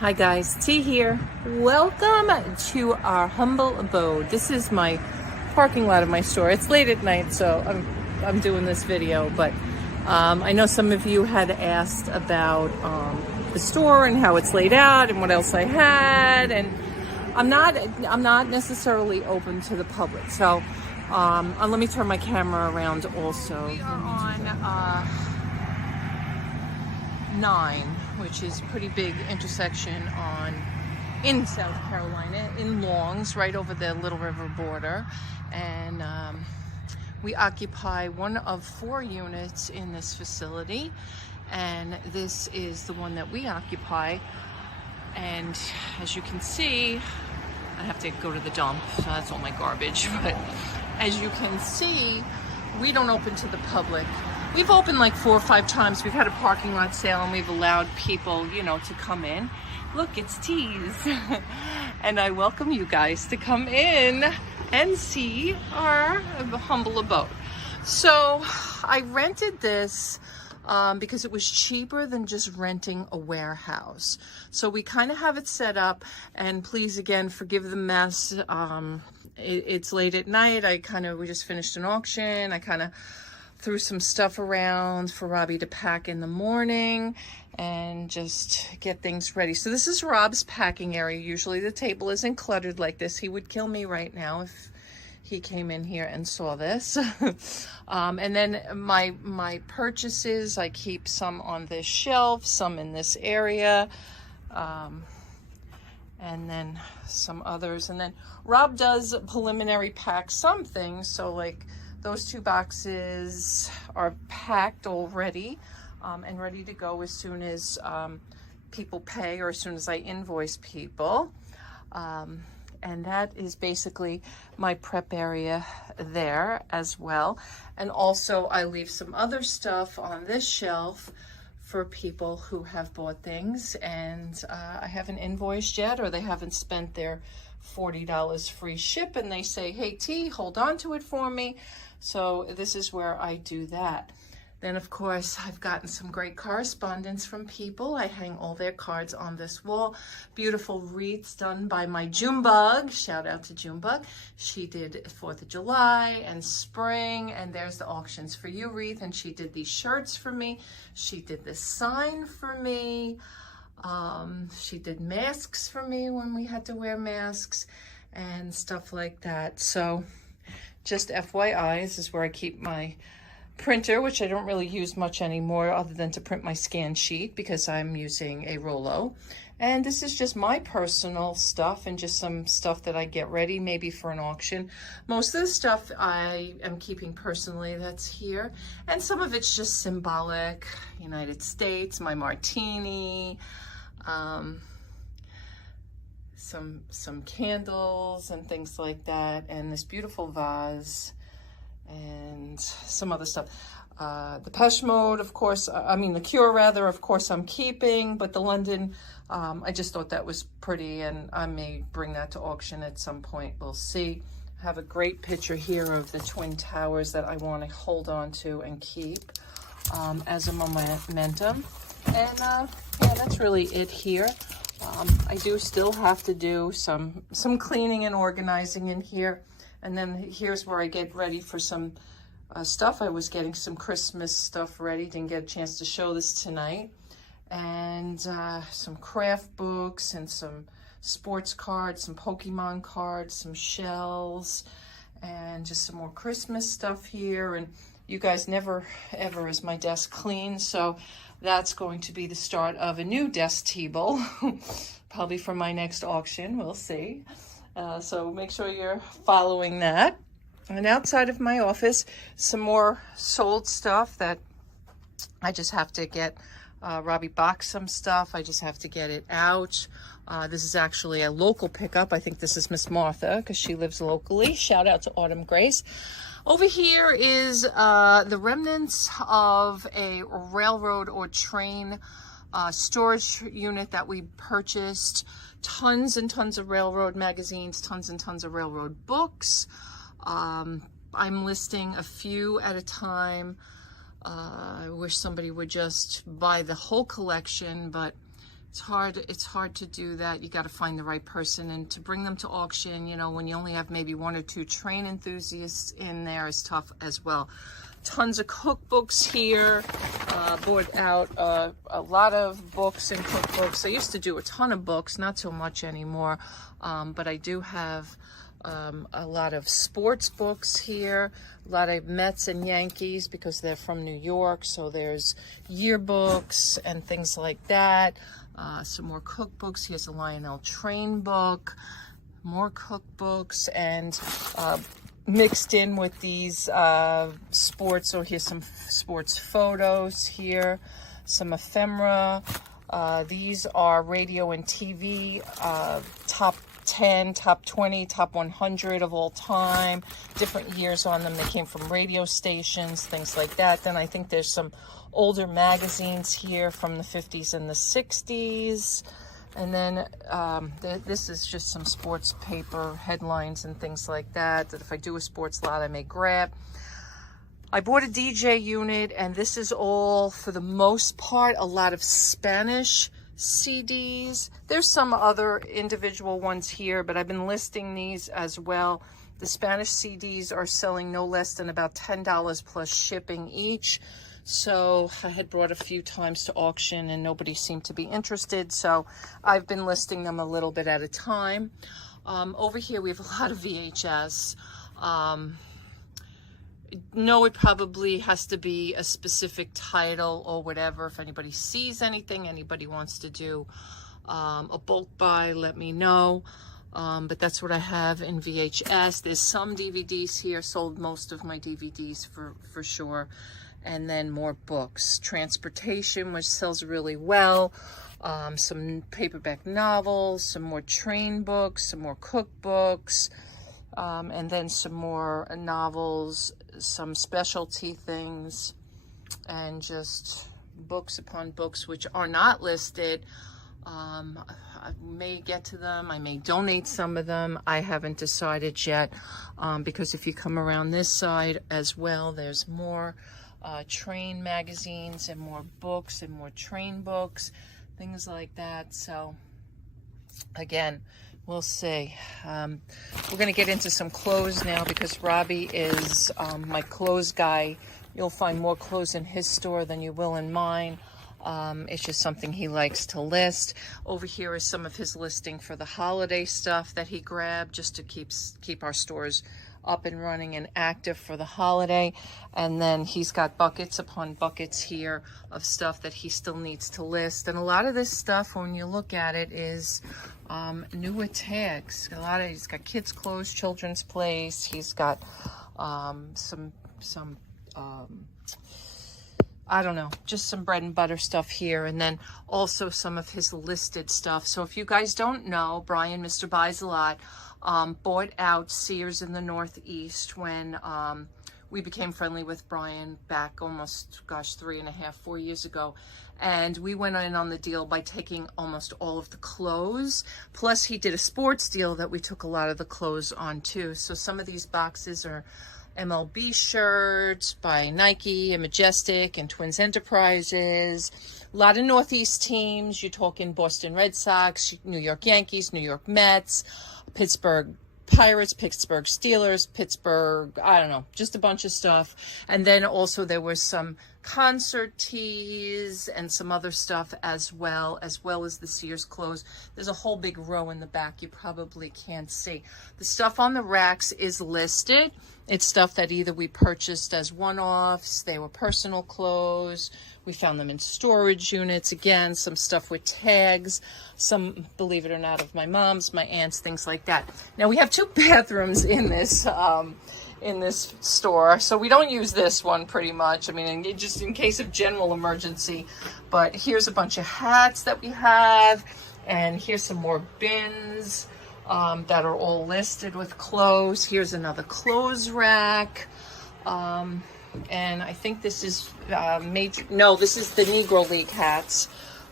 Hi guys, T here. Welcome to our humble abode. This is my parking lot of my store. It's late at night, so I'm doing this video, but I know some of you had asked about the store and how it's laid out and what else I had, and I'm not necessarily open to the public. So let me turn my camera around also. We are on 9, which is a pretty big intersection in South Carolina, in Longs, right over the Little River border. And we occupy one of 4 units in this facility. And this is the one that we occupy. And as you can see, I have to go to the dump, so that's all my garbage. But as you can see, we don't open to the public. We've opened like 4 or 5 times. We've had a parking lot sale and we've allowed people, to come in. Look, it's Tees. And I welcome you guys to come in and see our humble abode. So I rented this because it was cheaper than just renting a warehouse. So we kind of have it set up, and please again, forgive the mess. It's late at night. We just finished an auction. I kind of threw some stuff around for Robbie to pack in the morning and just get things ready. So this is Rob's packing area. Usually the table isn't cluttered like this. He would kill me right now if he came in here and saw this. And then my purchases, I keep some on this shelf, some in this area, and then some others. And then Rob does preliminary pack some things. So like those 2 boxes are packed already and ready to go as soon as people pay or as soon as I invoice people. And that is basically my prep area there as well. And also I leave some other stuff on this shelf for people who have bought things and I haven't invoiced yet, or they haven't spent their $40 free ship and they say, hey T, hold on to it for me. So this is where I do that. Then of course I've gotten some great correspondence from people. I hang all their cards on this wall. Beautiful wreaths done by my Junebug. Shout out to Junebug. She did 4th of July and spring, and there's the auctions for you wreath, and she did these shirts for me. She did this sign for me. She did masks for me when we had to wear masks and stuff like that. So just FYI, this is where I keep my printer, which I don't really use much anymore other than to print my scan sheet because I'm using a Rollo. And this is just my personal stuff and just some stuff that I get ready maybe for an auction. Most of the stuff I am keeping personally that's here. And some of it's just symbolic. United States, my martini, some candles and things like that, and this beautiful vase and some other stuff. The Pesh Mode, of course, the Cure rather, of course I'm keeping, but the London, I just thought that was pretty and I may bring that to auction at some point. We'll see. I have a great picture here of the Twin Towers that I want to hold on to and keep as a momentum. And yeah, that's really it here. I do still have to do some cleaning and organizing in here. And then here's where I get ready for some stuff. I was getting some Christmas stuff ready. Didn't get a chance to show this tonight. And some craft books and some sports cards, some Pokemon cards, some shells, and just some more Christmas stuff here. And you guys never ever is my desk clean, so that's going to be the start of a new desk table, probably for my next auction. We'll see. So make sure you're following that. And outside of my office, some more sold stuff that I just have to get. Robbie boxed some stuff. I just have to get it out. This is actually a local pickup. I think this is Miss Martha because she lives locally. Shout out to Autumn Grace. Over here is the remnants of a railroad or train storage unit that we purchased. Tons and tons of railroad magazines, tons and tons of railroad books. I'm listing a few at a time. I wish somebody would just buy the whole collection, but It's hard to do that. You got to find the right person, and to bring them to auction, you know, when you only have maybe 1 or 2 train enthusiasts in there, is tough as well. Tons of cookbooks here. Bought out a lot of books and cookbooks. I used to do a ton of books, not so much anymore, but I do have a lot of sports books here, a lot of Mets and Yankees because they're from New York, so there's yearbooks and things like that. Some more cookbooks. Here's a Lionel Train book, more cookbooks, and mixed in with these sports. So here's some sports photos here, some ephemera. These are radio and TV, top 10, top 20, top 100 of all time, different years on them. They came from radio stations, things like that. Then I think there's some older magazines here from the 50s and the 60s. And then this is just some sports paper headlines and things like that, that if I do a sports lot, I may grab. I bought a DJ unit, and this is all, for the most part, a lot of Spanish CDs. There's some other individual ones here, but I've been listing these as well. The Spanish CDs are selling no less than about $10 plus shipping each. So I had brought a few times to auction and nobody seemed to be interested. So I've been listing them a little bit at a time. Over here we have a lot of VHS. No, it probably has to be a specific title or whatever. If anybody sees anything, anybody wants to do a bulk buy, let me know. But that's what I have in VHS. There's some DVDs here. Sold most of my DVDs for sure. And then more books. Transportation, which sells really well. Some paperback novels, some more train books, some more cookbooks. And then some more novels, some specialty things, and just books upon books which are not listed. I may get to them. I may donate some of them. I haven't decided yet, because if you come around this side as well, there's more train magazines and more books and more train books, things like that. So again, we'll see. We're going to get into some clothes now because Robbie is my clothes guy. You'll find more clothes in his store than you will in mine. It's just something he likes to list. Over here is some of his listing for the holiday stuff that he grabbed just to keep our stores up and running and active for the holiday. And then he's got buckets upon buckets here of stuff that he still needs to list. And a lot of this stuff, when you look at it, is newer tags. He's got kids' clothes, children's place. He's got some I don't know, just some bread and butter stuff here, and then also some of his listed stuff. So if you guys don't know, Brian, Mr. Buys a Lot, bought out Sears in the Northeast when we became friendly with Brian back almost, 3.5, 4 years ago. And we went in on the deal by taking almost all of the clothes. Plus he did a sports deal that we took a lot of the clothes on too. So some of these boxes are MLB shirts by Nike and Majestic and Twins Enterprises. A lot of Northeast teams. You're talking Boston Red Sox, New York Yankees, New York Mets, Pittsburgh Pirates, Pittsburgh Steelers, Pittsburgh, I don't know, just a bunch of stuff. And then also there was some concert tees and some other stuff as well as the Sears clothes. There's a whole big row in the back you probably can't see. The stuff on the racks is listed. It's stuff that either we purchased as one-offs, they were personal clothes, we found them in storage units. Again, some stuff with tags, some, believe it or not, of my mom's, my aunt's, things like that. Now we have 2 bathrooms in this store, so we don't use this one pretty much. I mean, just in case of general emergency. But here's a bunch of hats that we have, and here's some more bins that are all listed with clothes. Here's another clothes rack. And I think this is this is the Negro League hats.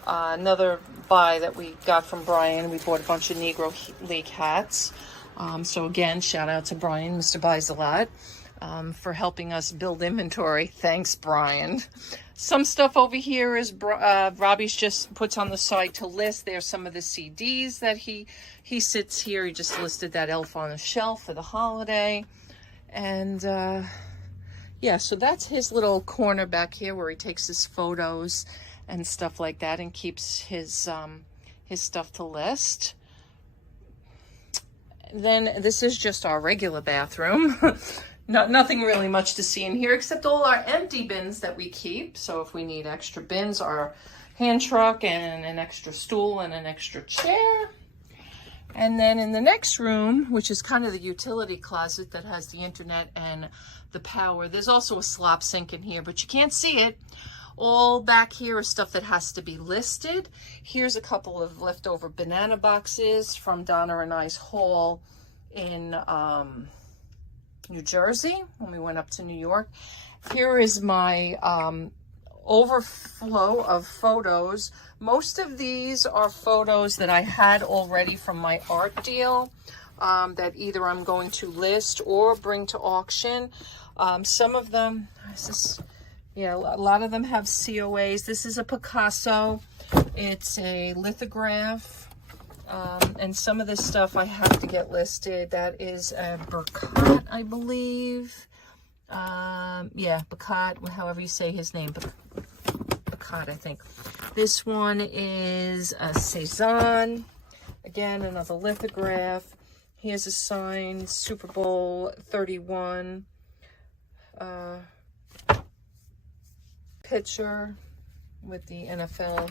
Another buy that we got from Brian. We bought a bunch of Negro League hats. So again, shout out to Brian, Mr. Buys a Lot. for helping us build inventory. Thanks, Brian. Some stuff over here is Robbie's just puts on the side to list. There's some of the CDs that he sits here. He just listed that Elf on the Shelf for the holiday. And yeah, so that's his little corner back here where he takes his photos and stuff like that and keeps his stuff to list. Then this is just our regular bathroom. Nothing really much to see in here except all our empty bins that we keep. So if we need extra bins, our hand truck and an extra stool and an extra chair. And then in the next room, which is kind of the utility closet that has the internet and the power, there's also a slop sink in here, but you can't see it. All back here is stuff that has to be listed. Here's a couple of leftover banana boxes from Donna and I's haul in New Jersey when we went up to New York. Here is my overflow of photos. Most of these are photos that I had already from my art deal that either I'm going to list or bring to auction. Some of them, yeah, a lot of them have COAs. This is a Picasso. It's a lithograph. And some of this stuff I have to get listed. That is a Burkott, I believe. Yeah, Burkott, however you say his name. Burkott, I think. This one is a Cezanne. Again, another lithograph. Here's a signed Super Bowl 31 picture with the NFL.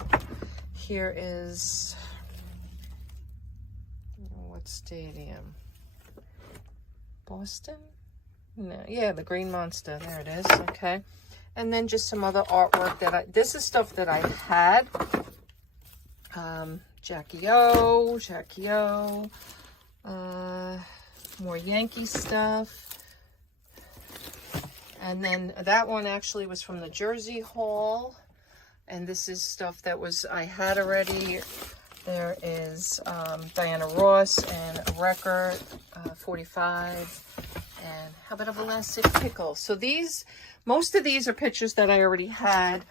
Here is... what stadium? Boston? No, yeah, the Green Monster. There it is. Okay. And then just some other artwork that this is stuff that I had. Jackie O. More Yankee stuff. And then that one actually was from the Jersey haul. And this is stuff that I had already. There is Diana Ross and a record, 45. And how about a elastic pickle? So most of these are pictures that I already had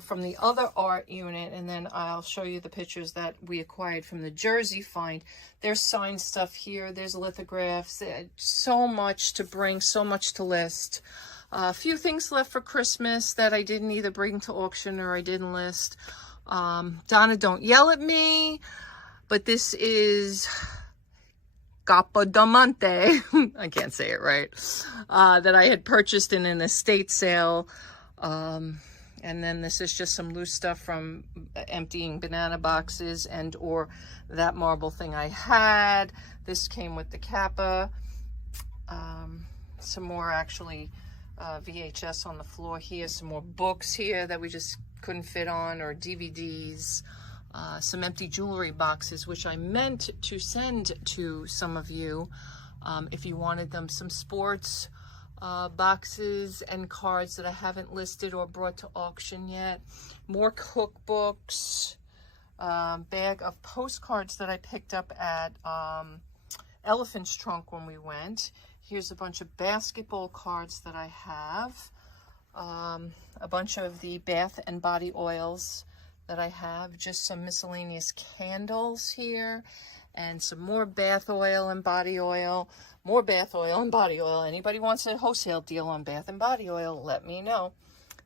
from the other art unit. And then I'll show you the pictures that we acquired from the Jersey find. There's signed stuff here. There's lithographs. So much to bring, so much to list. A few things left for Christmas that I didn't either bring to auction or I didn't list. Donna, don't yell at me, but this is Capodamonte. I can't say it right. That I had purchased in an estate sale. And then this is just some loose stuff from emptying banana boxes and or that marble thing I had. This came with the Kappa. Some more actually VHS on the floor here. Some more books here that we just couldn't fit on, or DVDs. Some empty jewelry boxes, which I meant to send to some of you if you wanted them. Some sports boxes and cards that I haven't listed or brought to auction yet. More cookbooks. Bag of postcards that I picked up at Elephant's Trunk when we went. Here's a bunch of basketball cards that I have. A bunch of the bath and body oils that I have. Just some miscellaneous candles here. And some more bath oil and body oil. More bath oil and body oil. Anybody wants a wholesale deal on bath and body oil, let me know.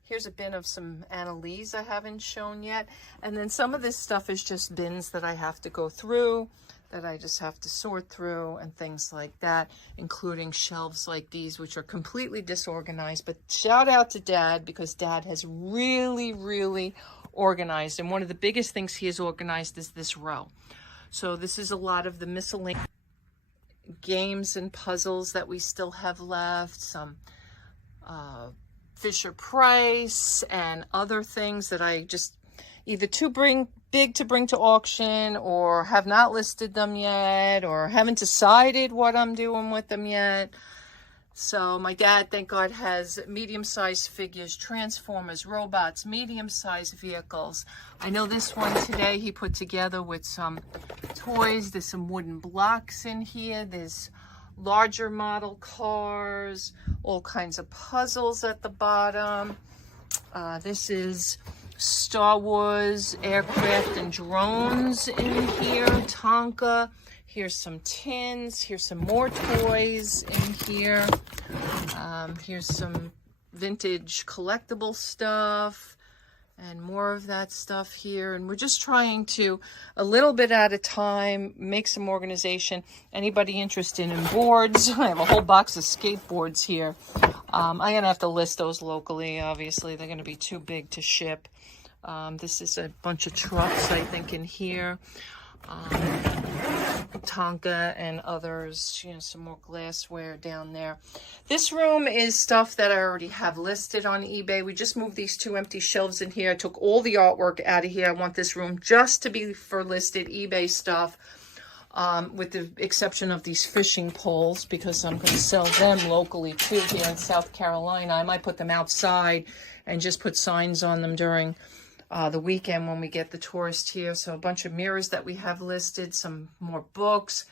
Here's a bin of some Annalise I haven't shown yet. And then some of this stuff is just bins that I have to go through, that I just have to sort through and things like that, including shelves like these, which are completely disorganized. But shout out to Dad, because Dad has really, really organized. And one of the biggest things he has organized is this row. So this is a lot of the miscellaneous games and puzzles that we still have left. Some Fisher Price and other things that I just either big to bring to auction, or have not listed them yet, or haven't decided what I'm doing with them yet. So my dad, thank God, has medium-sized figures, transformers, robots, medium-sized vehicles. I know this one today he put together with some toys. There's some wooden blocks in here. There's larger model cars, all kinds of puzzles at the bottom. This is Star Wars aircraft and drones in here, Tonka. Here's some tins. Here's some more toys in here. Here's some vintage collectible stuff and more of that stuff here. And we're just trying to, a little bit at a time, make some organization. Anybody interested in boards? I have a whole box of skateboards here. I'm going to have to list those locally. Obviously, they're going to be too big to ship. This is a bunch of trucks, I think, in here. Tonka and others, you know, some more glassware down there. This room is stuff that I already have listed on eBay. We just moved these 2 empty shelves in here. I took all the artwork out of here. I want this room just to be for listed eBay stuff, with the exception of these fishing poles, because I'm going to sell them locally too here in South Carolina. I might put them outside and just put signs on them during the weekend when we get the tourists here. So a bunch of mirrors that we have listed, some more books,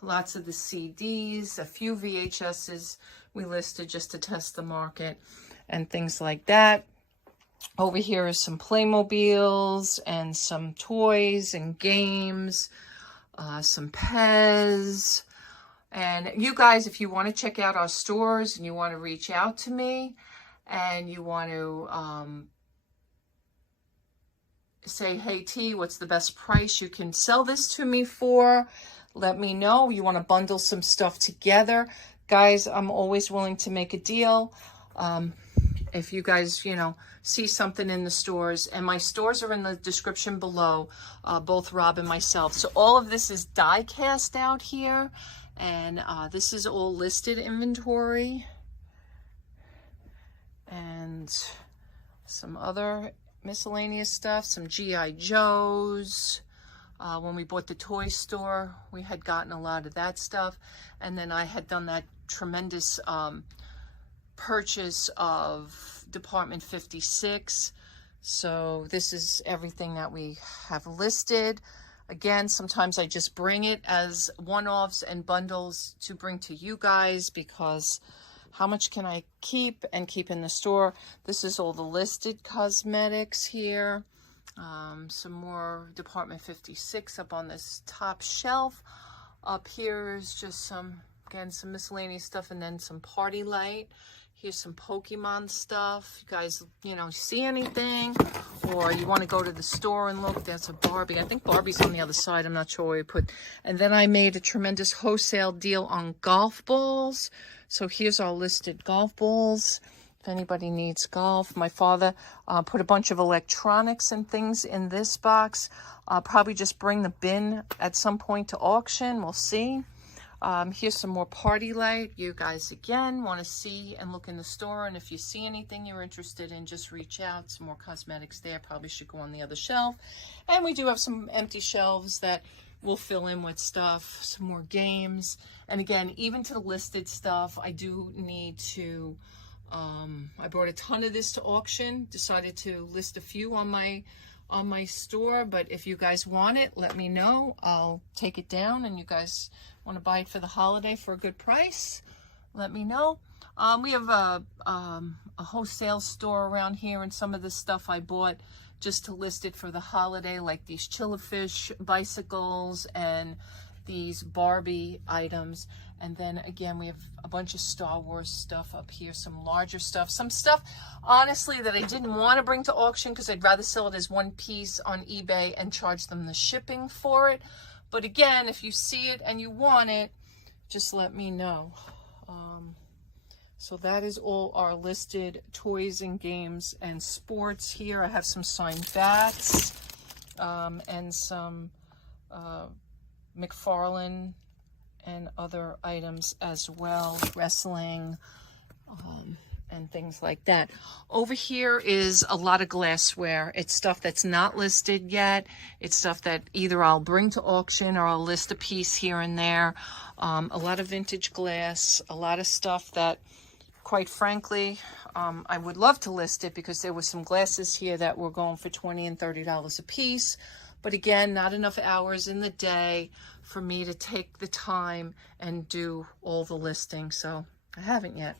lots of the CDs, a few VHSs we listed just to test the market and things like that. Over here is some Playmobiles and some toys and games, some Pez. And you guys, if you want to check out our stores and you want to reach out to me and you want to say, hey T, what's the best price you can sell this to me for? Let me know. You want to bundle some stuff together. Guys, I'm always willing to make a deal. If you guys, you know, see something in the stores, and my stores are in the description below, both Rob and myself. So all of this is die cast out here, and this is all listed inventory. And some other miscellaneous stuff, some G.I. Joes. When we bought the toy store, we had gotten a lot of that stuff. And then I had done that tremendous purchase of Department 56. So this is everything that we have listed. Again, sometimes I just bring it as one-offs and bundles to bring to you guys, because how much can I keep and keep in the store? This is all the listed cosmetics here. Some more Department 56 up on this top shelf. Up here is just some, again, some miscellaneous stuff, and then some party light. Here's some Pokemon stuff. You guys, you know, see anything, or you want to go to the store and look, that's a Barbie. I think Barbie's on the other side. I'm not sure where we put. And then I made a tremendous wholesale deal on golf balls. So here's our listed golf balls. If anybody needs golf. My father put a bunch of electronics and things in this box. Probably just bring the bin at some point to auction. We'll see. Here's some more party light. You guys, again, want to see and look in the store. And if you see anything you're interested in, just reach out. Some more cosmetics there. Probably should go on the other shelf. And we do have some empty shelves that we'll fill in with stuff. Some more games. And again, even to the listed stuff, I do need to, I brought a ton of this to auction. Decided to list a few on my store. But if you guys want it, let me know. I'll take it down, and you guys want to buy it for the holiday for a good price, let me know. We have a wholesale store around here, and some of the stuff I bought just to list it for the holiday, like these Chillafish bicycles and these Barbie items. And then again, we have a bunch of Star Wars stuff up here, some larger stuff, some stuff, honestly, that I didn't want to bring to auction because I'd rather sell it as one piece on eBay and charge them the shipping for it. But again, if you see it and you want it, just let me know. So that is all our listed toys and games and sports here. I have some signed bats and some McFarlane and other items as well, wrestling and things like that. Over here is a lot of glassware. It's stuff that's not listed yet. It's stuff that either I'll bring to auction or I'll list a piece here and there. A lot of vintage glass, a lot of stuff that, quite frankly, I would love to list it because there were some glasses here that were going for $20 and $30 a piece. But again, not enough hours in the day for me to take the time and do all the listing. So I haven't yet.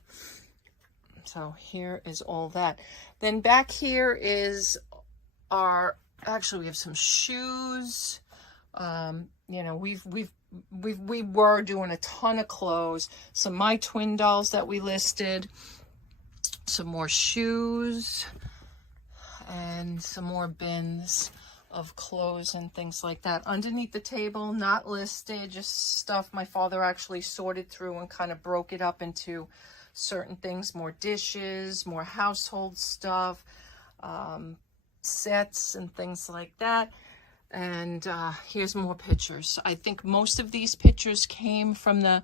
So here is all that. Then back here is our, actually we have some shoes. You know, we were doing a ton of clothes. Some My Twin dolls that we listed. Some more shoes. And some more bins of clothes and things like that. Underneath the table, not listed, just stuff my father actually sorted through and kind of broke it up into certain things, more dishes, more household stuff, sets and things like that. And here's more pictures. I think most of these pictures came from the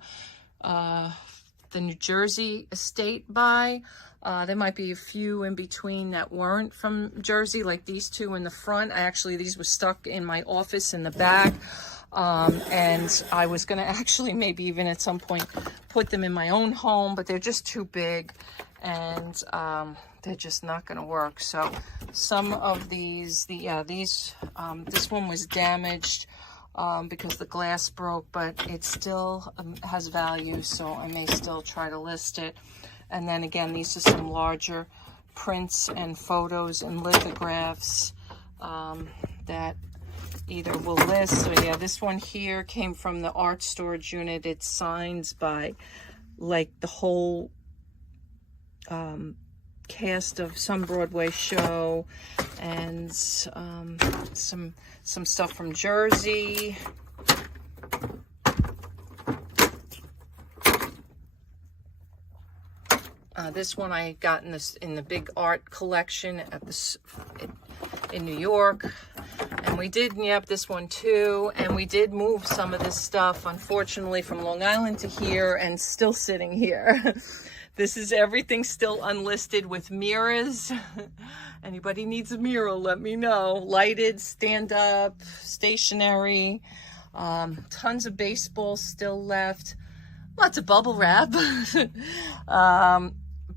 New Jersey estate buy. There might be a few in between that weren't from Jersey, like these two in the front. These were stuck in my office in the back. And I was going to actually maybe even at some point put them in my own home, but they're just too big and they're just not going to work. So some of these, this one was damaged because the glass broke, but it still has value, so I may still try to list it. And then again, these are some larger prints and photos and lithographs that either will list. So yeah, this one here came from the art storage unit. It's signs by like the whole cast of some Broadway show, and some stuff from Jersey. This one I got in the big art collection at in New York. And we did, yep, this one too. And we did move some of this stuff, unfortunately, from Long Island to here and still sitting here. This is everything still unlisted with mirrors. Anybody needs a mirror, let me know. Lighted, stand up, stationary. Tons of baseballs still left. Lots of bubble wrap.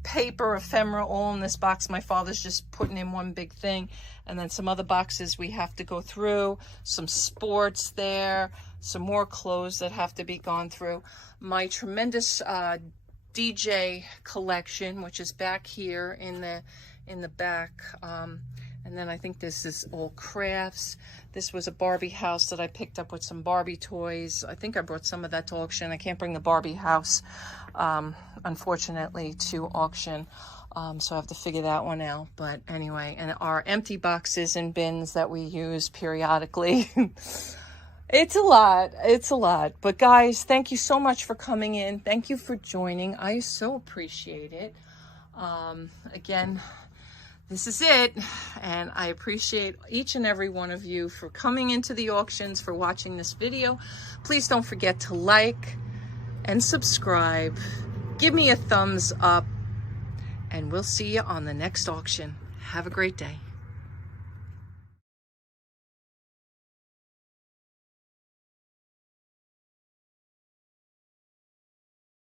Paper, ephemera, all in this box. My father's just putting in one big thing. And then some other boxes we have to go through. Some sports there. Some more clothes that have to be gone through. My tremendous DJ collection, which is back here in the back. And then I think this is all crafts. This was a Barbie house that I picked up with some Barbie toys. I think I brought some of that to auction. I can't bring the Barbie house, unfortunately, to auction. So I have to figure that one out. But anyway, and our empty boxes and bins that we use periodically. It's a lot. It's a lot. But guys, thank you so much for coming in. Thank you for joining. I so appreciate it. Again, this is it. And I appreciate each and every one of you for coming into the auctions, for watching this video. Please don't forget to like and subscribe. Give me a thumbs up. And we'll see you on the next auction. Have a great day.